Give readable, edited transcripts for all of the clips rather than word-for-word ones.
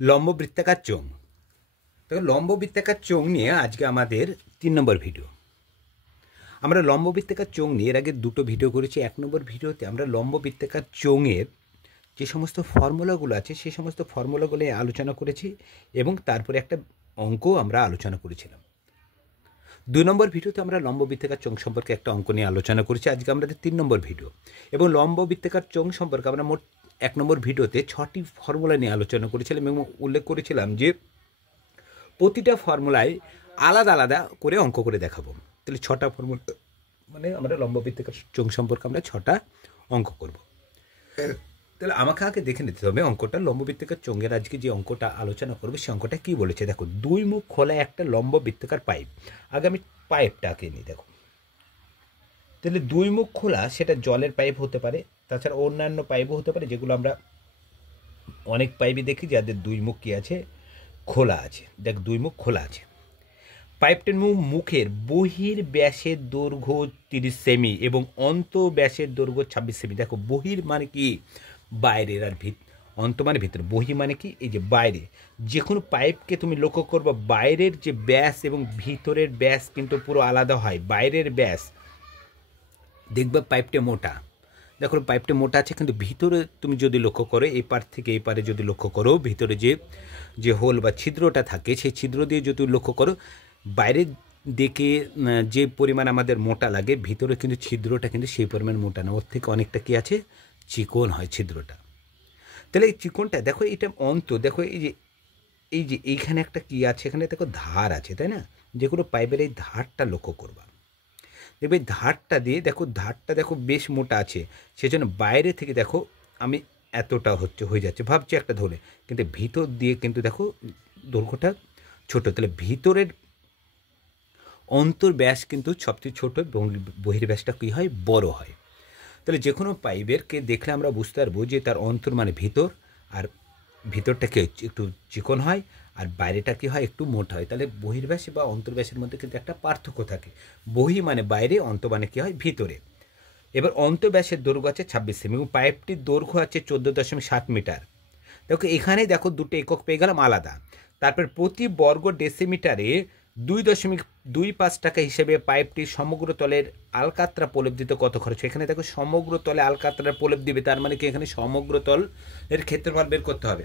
লম্ব বৃত্তাকার চোঙ। দেখো লম্ব বৃত্তাকার চোঙ নিয়ে আজকে আমাদের 3 নম্বর ভিডিও। আমরা লম্ব বৃত্তাকার চোঙ নিয়ে এর আগে 2টো ভিডিও করেছি। 1 নম্বর ভিডিওতে আমরা লম্ব বৃত্তাকার চোঙের যে সমস্ত ফর্মুলাগুলো আছে সেই সমস্ত ফর্মুলাগুলো আলোচনা করেছি এবং তারপরে একটা অঙ্ক আমরা আলোচনা করেছিলাম। 2 নম্বর ভিডিওতে আমরা লম্ব বৃত্তাকার চোঙ সম্পর্কে একটা অঙ্ক নিয়ে আলোচনা করেছি। আজকে আমাদের 3 নম্বর ভিডিও এবং লম্ব বৃত্তাকার চোঙ সম্পর্কে আমরা মোট 1 নম্বর ভিডিওতে 6টি ফর্মুলা নিয়ে আলোচনা করেছিলাম এবং উল্লেখ করেছিলাম যে প্রতিটা ফর্মুলায় আলাদা আলাদা করে অঙ্ক করে দেখাবো। তাহলে 6টা ফর্মুলা মানে আমরা লম্ব বৃত্তাকার চোঙ সম্পর্কে আমরা 6টা অঙ্ক করব। তাহলে আমাকে আগে দেখে নিতে হবে অঙ্কটা। লম্ব বৃত্তাকার চোঙের আজকে যে অঙ্কটা আলোচনা করবো সেই অঙ্কটা কী বলেছে দেখো। 2 মুখ খোলা একটা লম্ব বৃত্তাকার পাইপ। আগে আমি পাইপটা আঁকে নিই। দেখো তাহলে 2 মুখ খোলা, সেটা জলের পাইপ হতে পারে, তাছাড়া অন্যান্য পাইপও হতে পারে, যেগুলো আমরা অনেক পাইপই দেখি যাদের 2 মুখ কী আছে, খোলা আছে। দেখ 2 মুখ খোলা আছে। পাইপটির মুখের বহির ব্যাসের দৈর্ঘ্য 30 সেমি এবং অন্ত ব্যাসের দৈর্ঘ্য 26 সেমি। দেখো বহির মানে কি বাইরের, আর অন্ত মানে ভিতরে। বহি মানে কি এই যে বাইরে। যে কোনো পাইপকে তুমি লক্ষ্য করবে বাইরের যে ব্যাস এবং ভিতরের ব্যাস কিন্তু পুরো আলাদা হয়। বাইরের ব্যাস দেখবে পাইপটা মোটা, দেখো পাইপটা মোটা আছে, কিন্তু ভিতরে তুমি যদি লক্ষ্য করো এই পার থেকে এই পারে যদি লক্ষ্য করো ভিতরে যে হোল বা ছিদ্রটা থাকে সেই ছিদ্র দিয়ে যদি লক্ষ্য করো বাইরের দিকে যে পরিমাণ আমাদের মোটা লাগে ভিতরে কিন্তু ছিদ্রটা কিন্তু সেই পরিমাণ মোটা না, ওর থেকে অনেকটা কি আছে চিকন হয় ছিদ্রটা। তাহলে এই চিকনটা দেখো এটা অন্ত, দেখো এই যে এইখানে একটা কি আছে, এখানে দেখো ধার আছে তাই না, যে কোনো পাইপের এই ধারটা লক্ষ্য করবা। দেখবে ধারটা দিয়ে দেখো, ধারটা দেখো বেশ মোটা আছে, সেজন্য বাইরে থেকে দেখো আমি এতটা হয়ে যাচ্ছে ভাবছি একটা ধরে, কিন্তু ভিতর দিয়ে কিন্তু দেখো দৈর্ঘ্যটা ছোট। তাহলে ভিতরের অন্তর ব্যাস কিন্তু সবচেয়ে ছোট এবং বহির্ব্যাসটা কী হয় বড় হয়। তাহলে যে কোনো পাইপেরকে দেখলে আমরা বুঝতে পারবো যে তার অন্তর মানে ভিতর, আর ভিতরটাকে একটু চিকন হয় আর বাইরেটা কী হয় একটু মোটা হয়। তাহলে বহির্ব্যাস বা অন্তর্ব্যাসের মধ্যে কিন্তু একটা পার্থক্য থাকে। বহি মানে বাইরে, অন্ত মানে কী হয় ভিতরে। এবার অন্তর্ব্যাসের দৈর্ঘ্য আছে 26 সেমি এবং পাইপটির দৈর্ঘ্য আছে 14.7 মিটার। দেখো এখানে দেখো 2টো একক পেয়ে গেলাম আলাদা। তারপর প্রতি বর্গ ডেসিমিটারে 2.25 টাকা হিসেবে পাইপটির সমগ্র তলের আলকাতরা প্রলেপ দিতে কত খরচ। এখানে দেখো সমগ্র তলে আলকাতরা প্রলেপ দিবে, তার মানে কি এখানে সমগ্র তল এর ক্ষেত্রফল বের করতে হবে।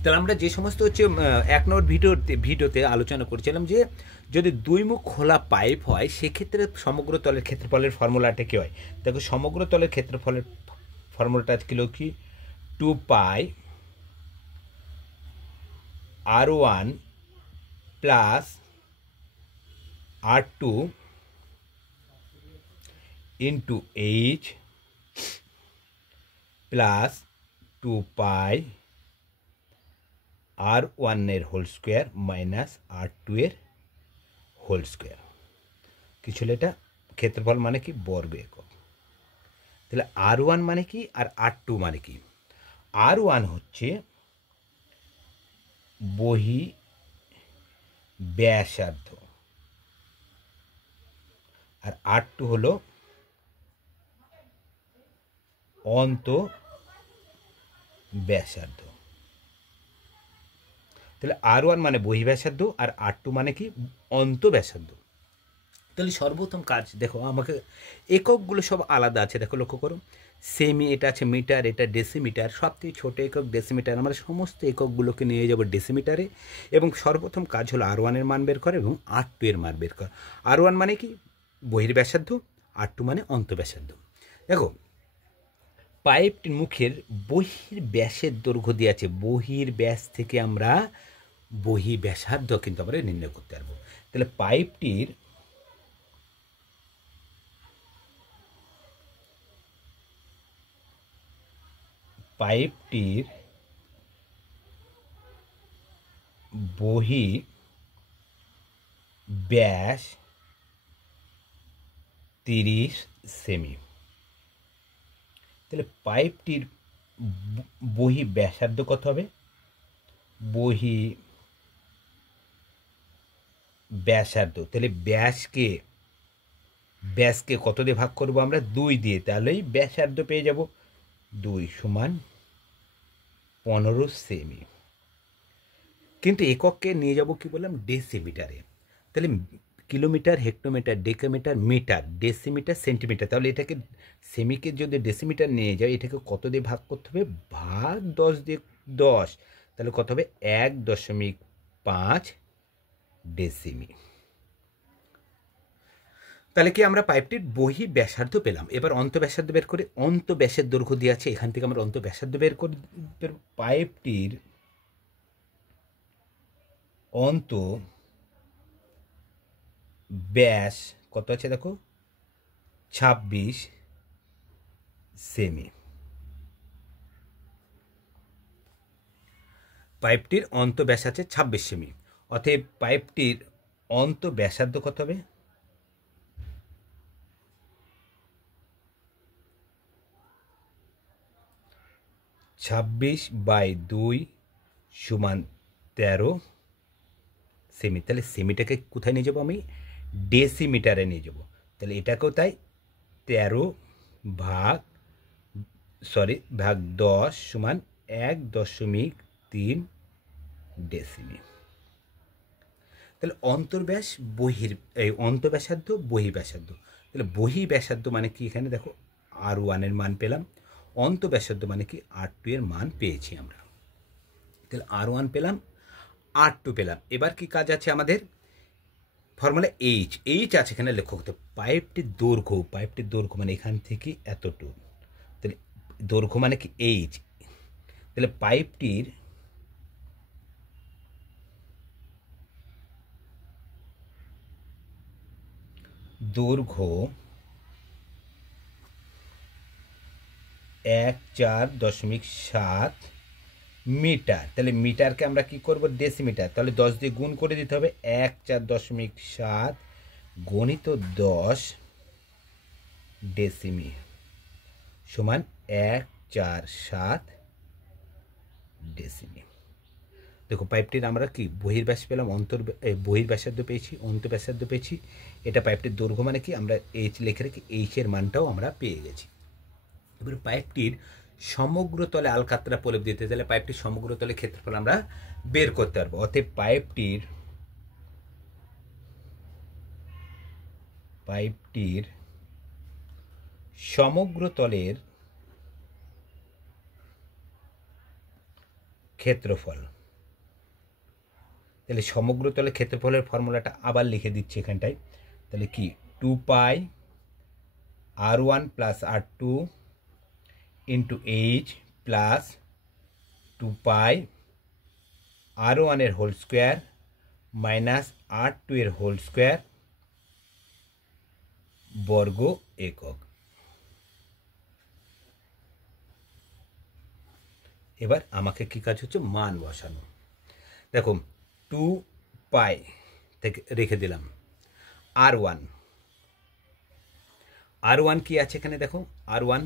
তাহলে আমরা যে সমস্ত 1 নম্বর ভিডিওতে আলোচনা করেছিলাম যে যদি 2 মুখ খোলা পাইপ হয় সেক্ষেত্রে সমগ্র তলের ক্ষেত্রফলের ফর্মুলাটা কী হয়। দেখো সমগ্র তলের ক্ষেত্রফলের ফর্মুলাটা কিলো কি 2 পাই R1 plus R2 into H plus 2 পাই R1 এর হোল স্কোয়ার মাইনাস R2 এর হোল স্কোয়ার। কিছু হলে এটা ক্ষেত্রফল মানে কি বর্গ একক। তাহলে R1 মানে কি আর R2 মানে কি। R1 হচ্ছে বহি ব্যাসার্ধ আর R2 হলো অন্ত ব্যাসার্ধ। তাহলে R1 মানে বহি ব্যাসার্ধ আর R2 মানে কি অন্ত ব্যাসার্ধ। তাহলে সর্বপ্রথম কাজ দেখো আমাকে এককগুলো সব আলাদা আছে, দেখো লক্ষ্য করো সেমি, এটা আছে মিটার, এটা ডেসিমিটার, সবথেকে ছোটো একক ডেসিমিটার। আমরা সমস্ত এককগুলোকে নিয়ে যাব ডেসিমিটারে এবং সর্বপ্রথম কাজ হলো R1 এর মান বের করা এবং R2 এর মান বের করা। R1 মানে কি বহির ব্যাসার্ধ, R2 মানে অন্ত ব্যাসার্ধ। দেখো পাইপটির মুখের বহির ব্যাসের দৈর্ঘ্য দিয়ে আছে, বহির ব্যাস থেকে আমরা বহি ব্যাসার্ধ কিন্তু আমরা নির্ণয় করতে পারবো। তাহলে পাইপটির বহি ব্যাস 30 সেমি। তাহলে পাইপটির বহি ব্যাসার্ধ কত হবে, বহি ব্যাসার্ধ, তাহলে ব্যাসকে কত দিয়ে ভাগ করবো আমরা 2 দিয়ে, তাহলেই ব্যাসার্ধ পেয়ে যাব 2 সমান 15 সেমি। কিন্তু একককে নিয়ে যাব কি বললাম, ডেসিমিটারে। তাহলে kilometre, hectometre, decametre, metre, decimetre, centimetre. তাহলে এটাকে সেমিকে যদি ডেসিমিটার নিয়ে যায়, এটাকে কত দিয়ে ভাগ করতে হবে, ভাগ 10 দিয়ে 10। তাহলে কত হবে, 1.5 ডেসিমি। তাহলে কি আমরা পাইপটির বহি ব্যাসার্ধ পেলাম। এবার অন্ত ব্যাসার্ধ বের করে, অন্ত ব্যাসের দৈর্ঘ্য দিয়ে আছে, এখান থেকে আমরা অন্ত ব্যাসার্ধ বের করি। পাইপটির অন্ত ব্যাস কত আছে দেখো, 26 সেমি। পাইপটির অন্ত ব্যাস আছে 26 সেমি, অতএব পাইপটির অন্ত ব্যাসার্ধ কত হবে, 26/2 সমান 13 সেমি। তাহলে সেমিটাকে কোথায় নিয়ে যাবো, আমি ডেসিমিটারে নিয়ে যাব। তাহলে এটাকেও তাই, 13 ভাগ 10 সমান 1.3 ডেসিমি। তাহলে অন্তর্ব্যাস বহির, এই অন্তব্যাসার্ধ বহি ব্যাসার্ধ। তাহলে বহি ব্যাসার্ধ মানে কি, এখানে দেখো R1 এর মান পেলাম, অন্তব্যাসার্ধ মানে কি R2 এর মান পেয়েছি আমরা। তাহলে R1 পেলাম, R2 পেলাম। এবার কি কাজ আছে আমাদের, ফর্মুলা এইচ আছে এখানে লেখো। তো পাইপটির দৈর্ঘ্য মানে এখান থেকে এতটুকু, তাহলে দৈর্ঘ্য মানে কি এইচ। তাহলে পাইপটির দৈর্ঘ্য 14.7 মিটার। তাহলে মিটারকে আমরা কি করব, ডেসিমিটার। তাহলে 10 দিয়ে গুণ করে দিতে হবে, 14.7 গণিত 10 ডেসিমি সমান 147 ডেসিমি। দেখো পাইপটির আমরা কি বহির্ব্যাস পেলাম, বহির্ব্যাসার্ধ পেয়েছি, অন্তব্যাসার্ধ পেয়েছি। এটা পাইপটির দৈর্ঘ্য মানে কি, আমরা এইচ লিখে রেখে এইচের মানটাও আমরা পেয়ে গেছি। এবার পাইপটির সমগ্র তলে আলকাতরা প্রলেপ দিতে, তাহলে পাইপটির সমগ্র তলে ক্ষেত্রফল আমরা বের করতে পারবো। অতএব পাইপটির সমগ্র তলের ক্ষেত্রফল, তাহলে সমগ্র তলের ক্ষেত্রফলের ফর্মুলাটা আবার লিখে দিচ্ছি এখানটায়। তাহলে কি, 2π R1 plus R2 into H plus 2π R1 এর হোল স্কোয়ার মাইনাস R2 এর হোল স্কোয়ার বর্গ একক। এবার আমাকে কি কাজ হচ্ছে, মান বসানো। দেখো 2π থেকে রেখে দিলাম, R1 কি আছে এখানে দেখো, R1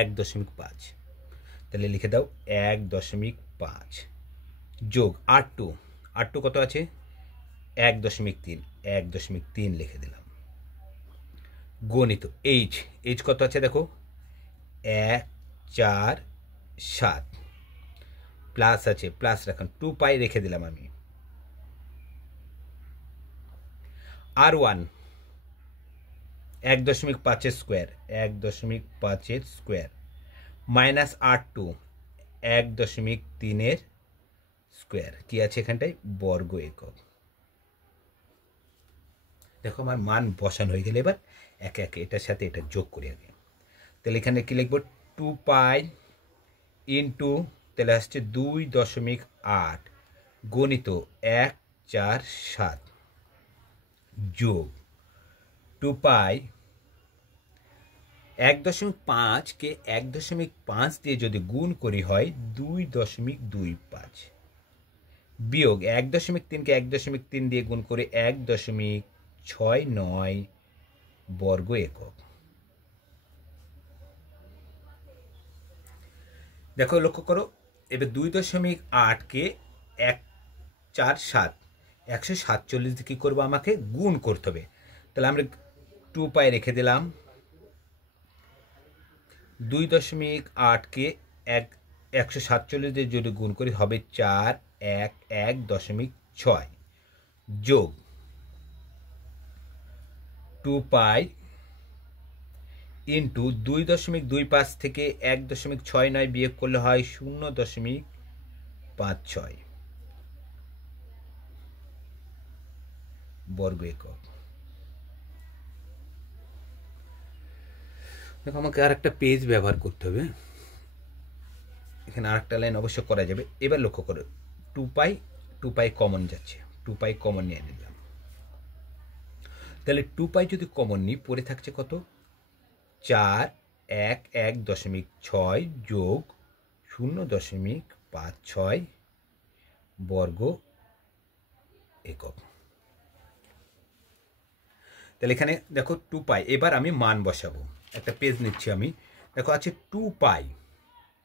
1.5, তাহলে লিখে দাও 1.5 যোগ R2 কত আছে 1.3 লিখে দিলাম, গণিত এইচ কত আছে দেখো 147 প্লাস আছে, প্লাস রাখুন, 2π রেখে দিলাম আমি। R1 1.5 square, 1.5 square minus R2 1.3 square, কি আছে এখানটায়, বর্গ একক। দেখো আমার মান বসানো হয়ে গেলে এবার একে একে এটার সাথে এটা যোগ করে আগে। তাহলে এখানে কি লিখবো, 2π ইন্টু, তাহলে আসছে 2.8 গণিত 147 যোগ 2π 1.5কে 1.5 দিয়ে যদি গুণ করি হয় 2.25 বিয়োগ 1.3কে 1.3 দিয়ে গুণ করে 1.69 বর্গ একক। দেখো লক্ষ্য করো, এবার 2.8কে 147 দিয়ে কী করবো, আমাকে গুণ করতে হবে। তাহলে আমরা 2π রেখে দিলাম, 2.8কে 147 দিয়ে যদি গুণ করি হবে 411.6 যোগ 2 পাই ইন্টু 2.25 থেকে 1.69 বিয়োগ করলে হয় 0.56 বর্গ একক। দেখো আমাকে আর একটা পেজ ব্যবহার করতে হবে, এখানে আরেকটা লাইন অবশ্য করা যাবে। এবার লক্ষ্য করো 2 পাই কমন যাচ্ছে, 2 পাই কমন নিয়ে নিলাম, তাহলে 2 পাই যদি কমন নিই পড়ে থাকছে কত 411.6 যোগ 0.56 বর্গ একক। তাহলে এখানে দেখো 2 পাই, এবার আমি মান বসাবো, একটা পেজ নিচ্ছি আমি, দেখো আছে 2 পাই,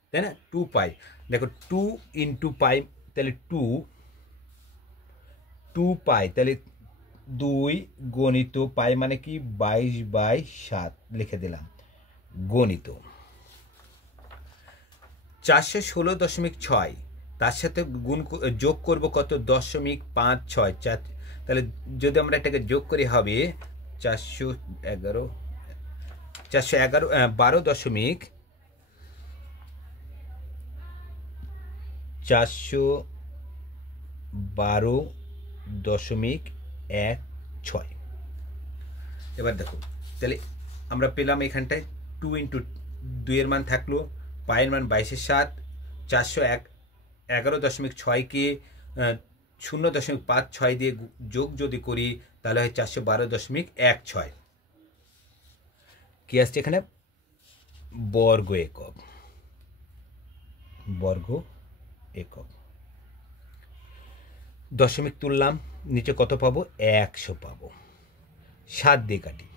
তাই না? 2 পাই, দেখো 2 ইন্টু পাই, তাহলে 2 পাই, তাহলে 2 গণিত পাই মানে কি 22/7 লিখে দিলাম, গণিত 416.6 তার সাথে গুণ যোগ করব কত 0.56, তাহলে যদি আমরা এটাকে যোগ করি হবে 411 412.16। এবার দেখো তাহলে আমরা পেলাম এখানটায় 2 ইন্টু 2 এর মান থাকলো, পায়ের মান 22/7, 411.6কে 0.56 দিয়ে যোগ যদি করি তাহলে হয় 412.16। কি আসছে এখানে বর্গ একক, বর্গ একক। দশমিক তুললাম, নিচে কত পাবো 100 পাবো, 7 দিয়ে কাটি,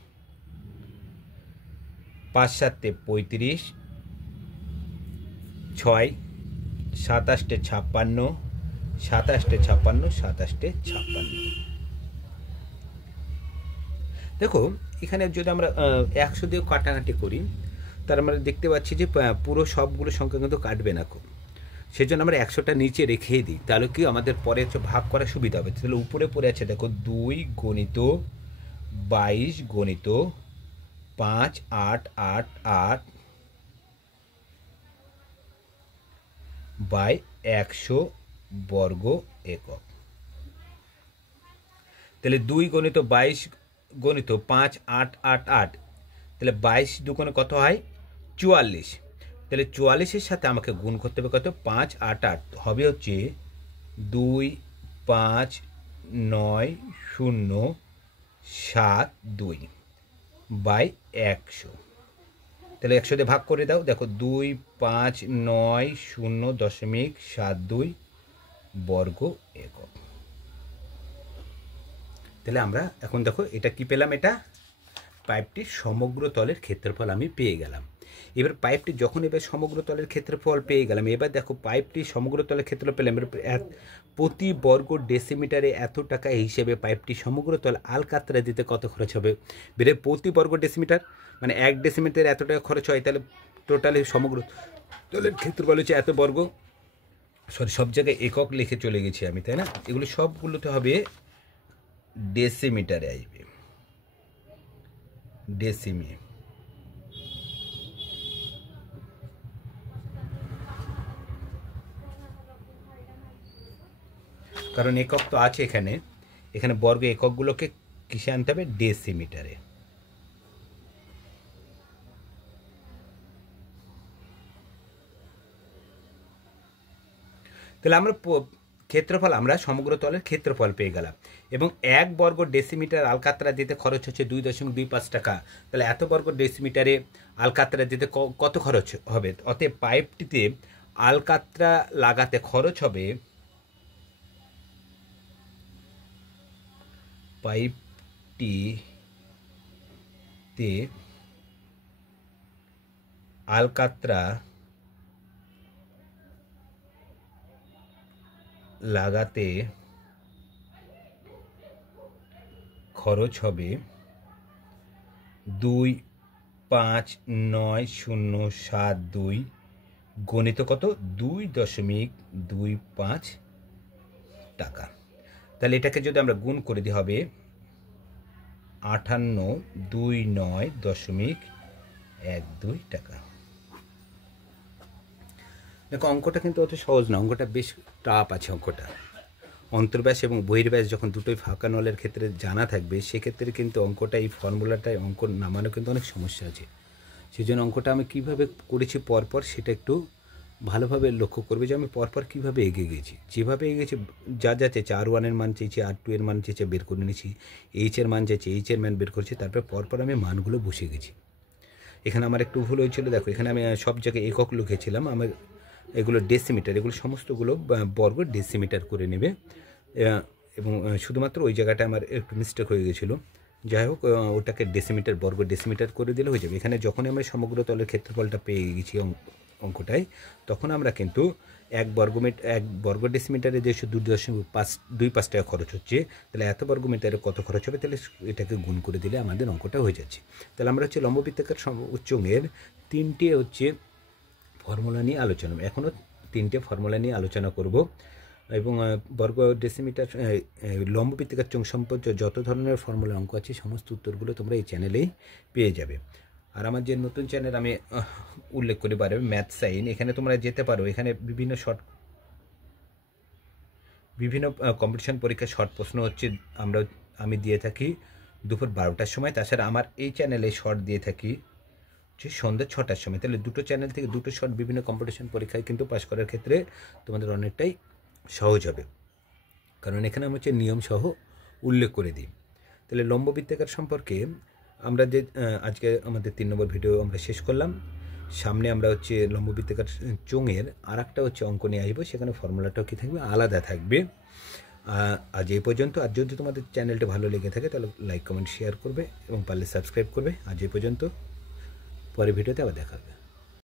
5 7 35, 6 27 56, 27 56, 27 56। দেখো এখানে যদি আমরা 100 দিয়ে কাটাকাটি করি তার আমরা দেখতে পাচ্ছি যে পুরো সবগুলো সংখ্যা কিন্তু কাটবে না খুব, সেজন্য আমরা 100টা নিচে রেখেই দিই, তাহলে কি আমাদের পরে হচ্ছে ভাগ করা সুবিধা হবে। তাহলে উপরে পড়ে আছে দেখো 2 গণিত 22 গণিত 5888 বাই 100 বর্গ একক। তাহলে 2 গণিত 22 গণিত 5888, তাহলে 22 দুগুণে কত হয় 44, তাহলে 44-এর সাথে আমাকে গুণ করতে হবে কত 588, হবে হচ্ছে 25907 বাই 100। তাহলে 100 দিয়ে ভাগ করে দাও, দেখো 2590.72 বর্গ একক। তাহলে আমরা এখন দেখো এটা কি পেলাম, এটা পাইপটির সমগ্র তলের ক্ষেত্রফল আমি পেয়ে গেলাম। এবার পাইপটি যখন এবার সমগ্র তলের ক্ষেত্রফল পেয়ে গেলাম, এবার দেখো পাইপটির সমগ্র তলের ক্ষেত্রফল পেলাম, প্রতি বর্গ ডেসিমিটারে এত টাকা হিসেবে পাইপটি সমগ্র তল আলকাতরা দিতে কত খরচ হবে, বেড়ে প্রতি বর্গ ডেসিমিটার মানে 1 ডেসিমিটারে এত টাকা খরচ হয়, তাহলে টোটালি সমগ্র তলের ক্ষেত্রফল হচ্ছে এত বর্গ, সরি সব জায়গায় একক লিখে চলে গেছি আমি, তাই না? এগুলো সবগুলোতে হবে ডেসিমিটারে আসবে, ডেসিমি, কারণ একক তো আছে এখানে, এখানে বর্গ এককগুলোকে কিসে আনতে হবে ডেসিমিটারে। তাহলে আমরা ক্ষেত্রফল, আমরা সমগ্র তলের ক্ষেত্রফল পেয়ে গেলাম, এবং 1 বর্গ ডেসিমিটার আলকাতরা দিতে খরচ হচ্ছে 2.25 টাকা, তাহলে এত বর্গ ডেসিমিটারে আলকাতরা দিতে কত খরচ হবে, অতএব পাইপটিতে আলকাতরা লাগাতে খরচ হবে, পাইপটিতে আলকাতরা লাগাতে খরচ হবে 25907 গণিত কত 2.25 টাকা। তাহলে এটাকে যদি আমরা গুণ করে দিই হবে 5829.12 টাকা। দেখো অঙ্কটা কিন্তু অত সহজ না, অঙ্কটা বেশ টাফ আছে। অঙ্কটা অন্তর্ব্যাস এবং বহির্ব্যাস যখন দুটোই ফাঁকা নলের ক্ষেত্রে জানা থাকবে, সেক্ষেত্রে কিন্তু অঙ্কটা এই ফর্মুলাটায় অঙ্ক নামানো কিন্তু অনেক সমস্যা আছে। সেই জন্য অঙ্কটা আমি কীভাবে করেছি পরপর সেটা একটু ভালোভাবে লক্ষ্য করবে যে আমি পরপর কীভাবে এগিয়ে গেছি। যেভাবে এগিয়েছি, যা যা চেয়েছে R1 এর মান চেয়েছি, R2 এর মান চেয়েছে, বের করে নিয়েছি, H এর মান চেয়েছে, H এর মান বের করেছি, তারপর পরপর আমি মানগুলো বসে গেছি। এখানে আমার একটু ভুল হয়েছিল, দেখো এখানে আমি সব জায়গায় একক লিখেছিলাম, আমার এগুলো ডেসিমিটার, এগুলো সমস্তগুলো বর্গ ডেসিমিটার করে নেবে, এবং শুধুমাত্র ওই জায়গাটা আমার একটু মিস্টেক হয়ে গেছিলো। যাই হোক, ওটাকে ডেসিমিটার বর্গ ডেসিমিটার করে দিলে হয়ে যাবে। এখানে যখনই আমরা সমগ্র তলের ক্ষেত্রফলটা পেয়ে গেছি অঙ্কটায়, তখন আমরা কিন্তু এক বর্গ ডেসিমিটারে যে 2.25 টাকা খরচ হচ্ছে, তাহলে এত বর্গ মিটারে কত খরচ হবে, তাহলে এটাকে গুণ করে দিলে আমাদের অঙ্কটা হয়ে যাচ্ছে। তাহলে আমরা হচ্ছে লম্ববৃত্তাকার চোঙের 3টে হচ্ছে ফর্মুলা নিয়ে আলোচনা, এখনও 3টে ফর্মুলা নিয়ে আলোচনা করব। এবং বর্গ ডেসিমিটার লম্ববৃত্তাকার চোঙ সম্পর্কে যত ধরনের ফর্মুলা অঙ্ক আছে সমস্ত উত্তরগুলো তোমরা এই চ্যানেলেই পেয়ে যাবে। আর আমার যে নতুন চ্যানেল আমি উল্লেখ করে পারবে ম্যাথ সাইন, এখানে তোমরা যেতে পারো। এখানে বিভিন্ন কম্পিটিশন পরীক্ষার শর্ট প্রশ্ন হচ্ছে আমি দিয়ে থাকি দুপুর 12টার সময়। তাছাড়া আমার এই চ্যানেলে শর্ট দিয়ে থাকি সন্ধ্যা 6টার সময়। তাহলে দুটো চ্যানেল থেকে দুটো শর্ট বিভিন্ন কম্পিটিশন পরীক্ষায় কিন্তু পাস করার ক্ষেত্রে তোমাদের অনেকটাই সহজ হবে, কারণ এখানে আমি হচ্ছে নিয়ম সহ উল্লেখ করে দিই। তাহলে লম্ববৃত্তাকার সম্পর্কে আমরা যে আজকে আমাদের 3 নম্বর ভিডিও আমরা শেষ করলাম। সামনে আমরা হচ্ছে লম্ববৃত্তাকার চোঙের আর একটা হচ্ছে অঙ্ক নিয়ে আসবো, সেখানে ফর্মুলাটাও কী থাকবে, আলাদা থাকবে। আজ এই পর্যন্ত। আর যদি তোমাদের চ্যানেলটা ভালো লেগে থাকে তাহলে লাইক কমেন্ট শেয়ার করবে এবং পারলে সাবস্ক্রাইব করবে। আজ এই পর্যন্ত, পরের ভিডিওতে আবার দেখা হবে।